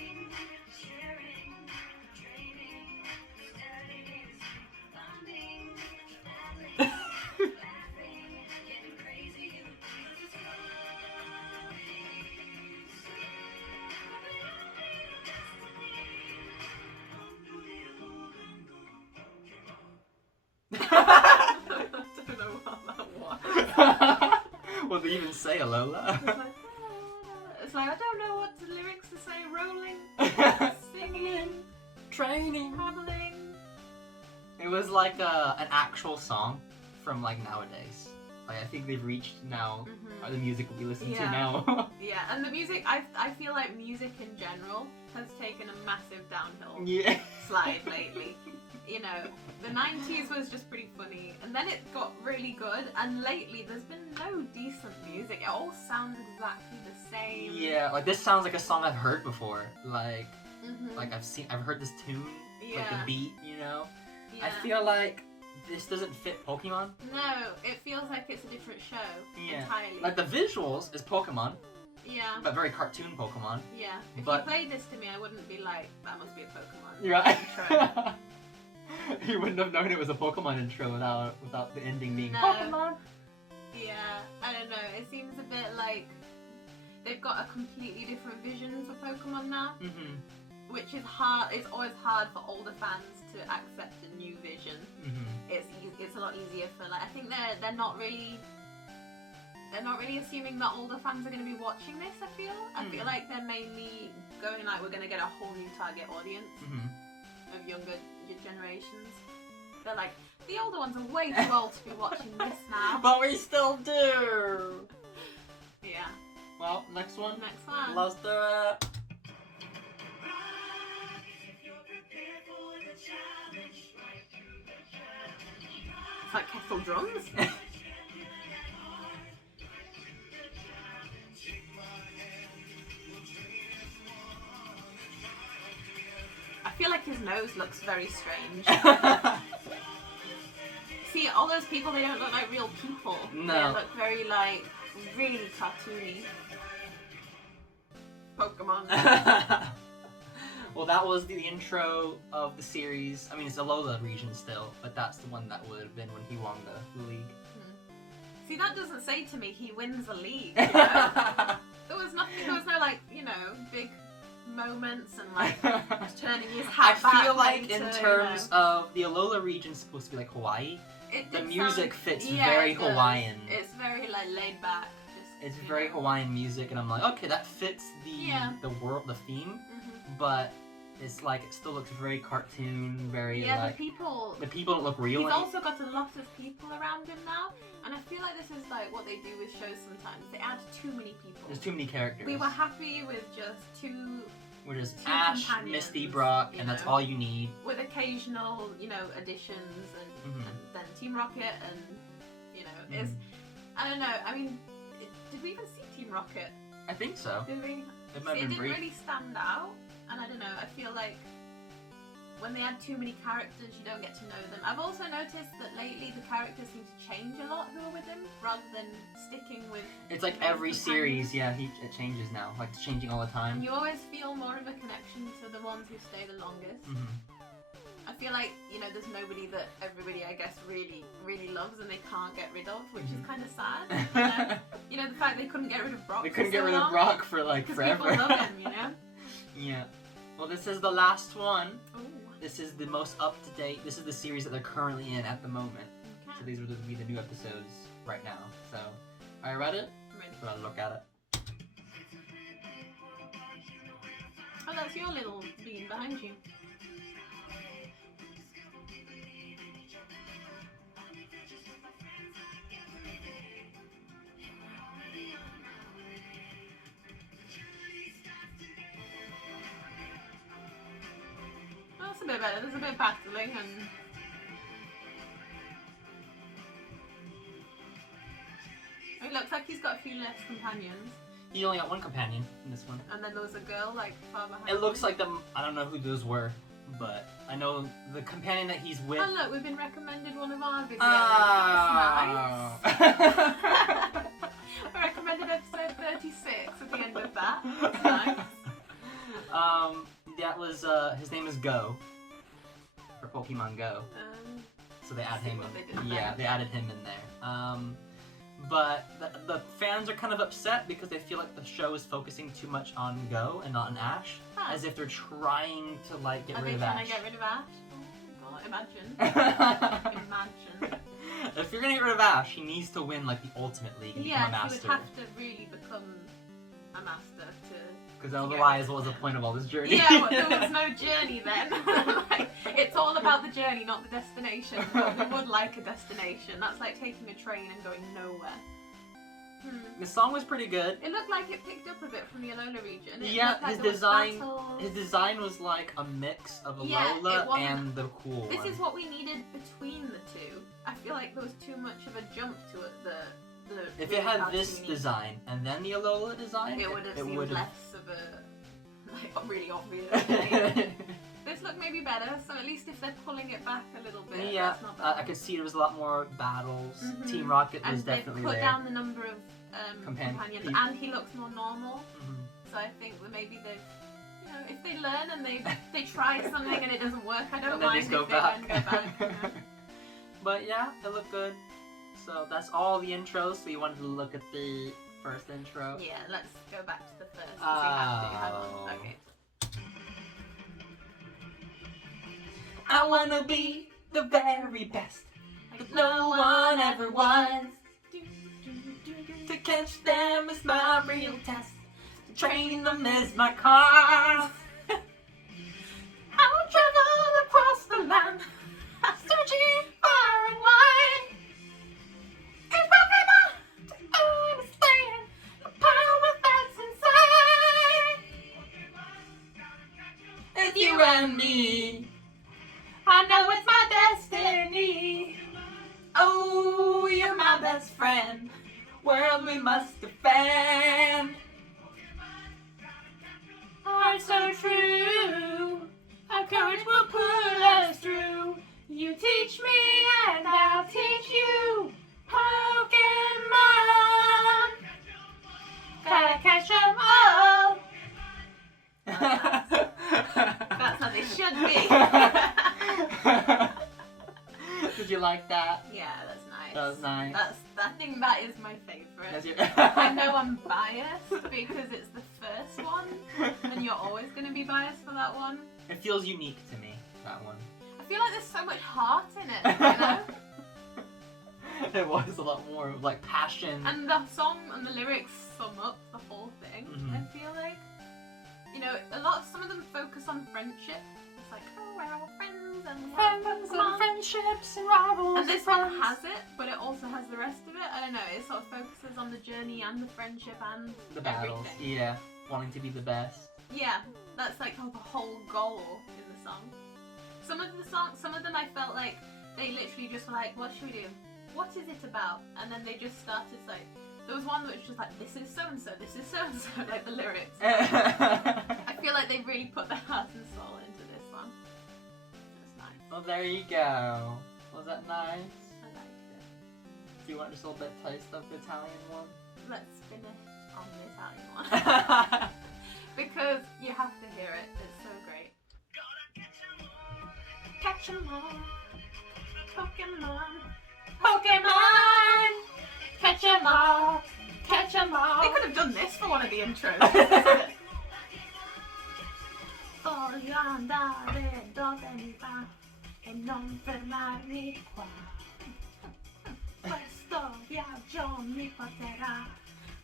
I don't know what that was. Well, they even say Alola. It's like, I don't know what the lyrics to say. Rolling, singing, Training. traveling. It was like an actual song from like nowadays. Like I think they've reached now the music we listen to now. Yeah, and the music, I feel like music in general has taken a massive downhill Yeah. slide lately. You know, the 90s was just pretty funny, and then it got really good, and lately there's been no decent music. It all sounds exactly the same. Yeah, like this sounds like a song I've heard before. Like Mhm. like I've heard this tune, like the Yeah. beat, you know. Yeah. I feel like this doesn't fit Pokemon. No, it feels like it's a different show Yeah. entirely. Like the visuals is Pokemon, Yeah. but very cartoon Pokemon. Yeah. If But- you played this to me, I wouldn't be like, that must be a Pokemon. You're right. intro. You wouldn't have known it was a Pokemon intro without the ending being No. Pokemon. Yeah, I don't know. It seems a bit like they've got a completely different vision for Pokemon now, Mhm. which is hard. It's always hard for older fans to accept a new vision. Mhm. It's a lot easier for like I think they're not really assuming that older fans are going to be watching this. I feel like they're mainly going like we're going to get a whole new target audience Mhm. of younger generations. They're like the older ones are way too old to be watching this now. But we still do. Yeah. Well, next one. Next one. Let's do it. It's like kettle drums. I feel like his nose looks very strange. See, all those people, they don't look like real people. No. They look very, like, really cartoony. Pokemon. Well, that was the intro of the series. I mean, it's Alola region still, but that's the one that would have been when he won the league. See, that doesn't say to me he wins the league, you know? There was no, like, you know, big moments and, like, turning his hat back. I feel like later, in terms of the Alola region supposed to be like Hawaii, It the did music sound- fits yeah, very it does. Hawaiian. It's very, like, laid back. Just, It's you very know. Hawaiian music, and I'm like, okay, that fits the world, the theme, Mhm. but it's like it still looks very cartoon, very Yeah, like the people don't look real. He's in it. also got a lot of people around him now, and I feel like this is like what they do with shows sometimes. They add too many people. There's too many characters. We were happy with just two, We're just two Ash, companions, Misty, Brock, you and that's know. all you need. with occasional, you know, additions, and, Mhm. and then Team Rocket, and you know, Mm-hmm. it's. I don't know. I mean, did we even see Team Rocket? I think so. Did we? It might See, have it been didn't brief. really stand out, and I don't know. I feel like when they add too many characters, you don't get to know them. I've also noticed that lately the characters seem to change a lot who are with him, rather than sticking with. It's like you know, every companions. series, yeah, it changes now. Like it's changing all the And time. you always feel more of a connection to the ones who stay the longest. Mhm. I feel like, you know, there's nobody that everybody, I guess, really, really loves and they can't get rid of, which is kind of sad. You know? You know, the fact they couldn't get rid of Brock. They for couldn't get so rid of long, Brock for like because forever. people love him, you know? Yeah. Well, this is the last one. Ooh, This is the most up to date. This is the series that they're currently in at the moment. So okay. these would be the new episodes right now. So, I read it. I'm ready. So I'll look at it. Oh, that's your little bean behind you. Oh, that's a bit better. There's a bit of battling and... It looks like he's got a few less companions. He only got one companion in this one. And then there was a girl, like, far behind. It looks like them. I don't know who those were, but I know the companion that he's with. Oh, look, we've been recommended one of our videos. Ah. That's nice. I recommended episode 36 at the end of that. That's nice. That was his name is Go for Pokemon Go. So they add See him what in. they did Yeah, there. they added him in there. But the fans are kind of upset because they feel like the show is focusing too much on Go and not on Ash, Huh. as if they're trying to like get Are rid they of trying Ash. to get rid of Ash? Oh anymore. Imagine. If you're gonna get rid of Ash, he needs to win like the Ultimate League and become a Yeah, he master. would have to really become a master to. Because otherwise, what was the point of all this journey? Yeah, well, there was no journey then. Like, it's all about the journey, not the destination. But we would like a destination. That's like taking a train and going nowhere. The song was pretty good. It looked like it picked up a bit from the Alola region. It Yeah, looked like his there was design. battles. His design was like a mix of Yeah, it Alola wasn't- and the cool This one. is what we needed between the two. I feel like there was too much of a jump to it. The If it had really this cartoony. design and then the Alola design, it would have seemed would've- less of a like really obvious. This looked maybe better, so at least if they're pulling it back a little bit, Yeah, that's not bad. I could see there was a lot more battles. Mhm. Team Rocket was And they definitely put there. down the number of Companions. companions, and he looks more normal. Mhm. So I think that maybe they've, you know, if they learn and they try something and it doesn't work, I don't And then mind just go if back. they then go back. You know? But yeah, it looked good. So that's all the intros. So you wanted to look at the first intro. Yeah, let's go back to the first. 'Cause we have to. Hang on. Oh. Okay. I wanna be the very best, but no one ever was. To catch them is my real test. To train them is my cause. I will travel across the land, searching far and wide. It's Pokemon to understand the power that's inside. It's you and me. I know it's my destiny. Oh, you're my best friend. World we must defend. Heart so true. Our courage will pull us through. You teach me and I'll teach you. Pokemon. Gotta catch 'em all. That's how they should be. Did you like that? Yeah, that's nice. That was nice. I think that is my favourite. That's your- I know I'm biased because it's the first one, and you're always going to be biased for that one. It feels unique to me, that one. I feel like there's so much heart in it, you know? It was a lot more of like passion. And the song and the lyrics sum up the whole thing, Mhm. I feel like. You know, some of them focus on friendship. It's like, oh, we're all friends and friendships and rivals. And this one has it, but it also has the rest of it. I don't know, it sort of focuses on the journey and the friendship and the battles. everything. Yeah, wanting to be the best. Yeah, that's like the whole goal in the song. Some of them I felt like they literally just were like, what should we do? What is it about? And then they just started like, there was one that was just like, this is so-and-so, this is so-and-so, like the lyrics. I feel like they really put their heart and soul into this one. It's nice. Well, there you go. Was that nice? I liked it. Do you want just a little bit taste of the Italian one? Let's finish on the Italian one. Because you have to hear it, it's so great. Catch 'em all, Pokemon, Pokemon, catch 'em all, catch 'em all. They could have done this for one of the intros. Voglio andare dove mi va e non fermarmi qua. Questo viaggio mi porterà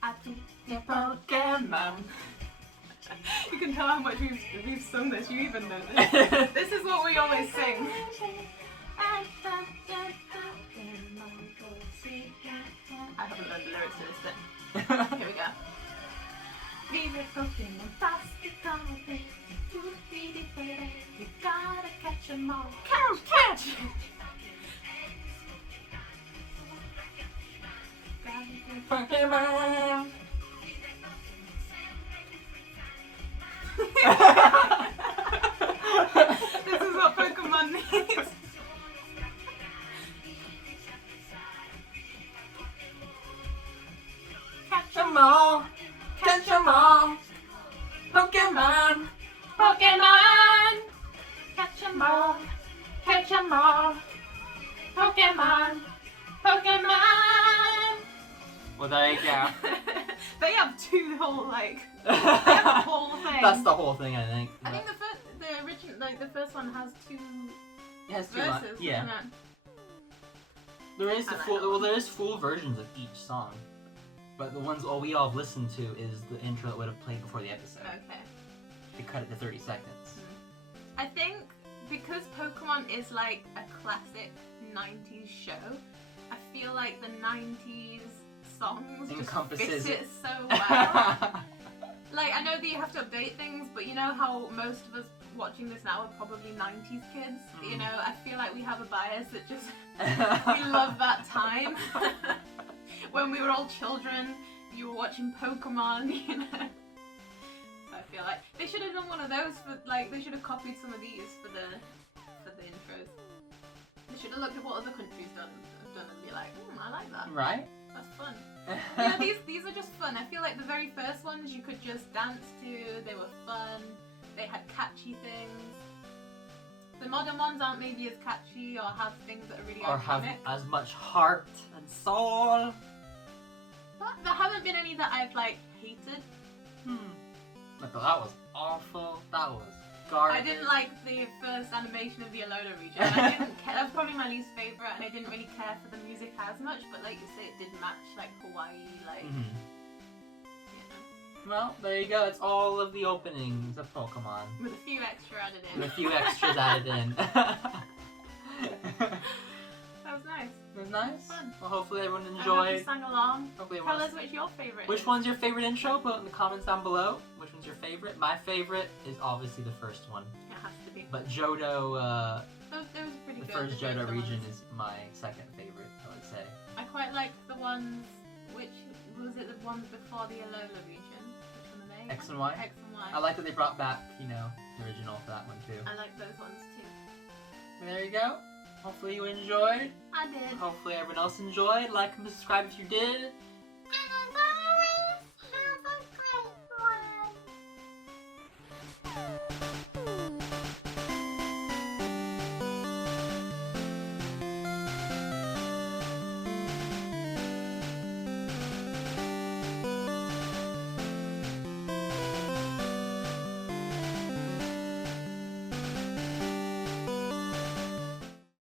a tutti i Pokemon. You can tell how much we've sung this, you even know this. This is what we always sing. I haven't learned the lyrics to this bit. Here we go. Vive Pokémon fantastico, tutti differenti, you gotta catch 'em all. Catch! Pokemon! This is what Pokemon needs. Catch 'em all! Catch 'em all! Pokemon! Pokemon! Catch 'em all! Catch 'em all! Pokemon! Pokemon! Well, there you go. They have two whole they have a whole thing. That's the whole thing, I think. I think the original, the first one has two It has 2 lines. verses, Yeah. isn't it? There is the I like full. that Well, one. there is full versions of each song, but the ones we all have listened to is the intro that would have played before the episode. Okay. They cut it to 30 seconds. I think because Pokemon is like a classic 90s show, I feel like the 90s songs Encompasses just fit it. it so well. Like, I know that you have to update things, but you know how most of us watching this now are probably 90s kids? You know, I feel like we have a bias that just, we love that time. When we were all children, you were watching Pokemon, you know? So I feel like they should have done one of those for, like, they should have copied some of these for the intros. They should have looked at what other countries have done and be like, I like that. Right? That's fun. Yeah, these are just fun. I feel like the very first ones you could just dance to, they were fun, they had catchy things. The modern ones aren't maybe as catchy or have things that are really Or have iconic. as much heart and soul. But there haven't been any that I've like hated. I thought that was awful. That was garbage. I didn't like the first animation of the Alola region. I didn't care. That was probably my least favorite, and I didn't really care for the music as much. But like you say, it did match like Hawaii, like. Mhm. You know, Well, there you go. It's all of the openings of Pokemon. with a few extra added in. With a few extras added in. That was nice. It was nice. Fun. Well, hopefully everyone I hope you enjoyed. sang along. Hopefully Tell everyone. us which your favorite Which is. one's your favorite intro? Put it in the comments down below. Which one's your favorite? My favorite is obviously the first one. It has to be. But Johto, Those pretty the good. first the Johto Johto region ones. is my second favorite, I would say. I quite like the ones. Which was it? The ones before the Alola region. Which one are they? X and Y? X and Y. I like that they brought back, you know, the original for that one too. I like those ones too. There you go. Hopefully you enjoyed. I did. Hopefully everyone else enjoyed. Like and subscribe if you did. Bye.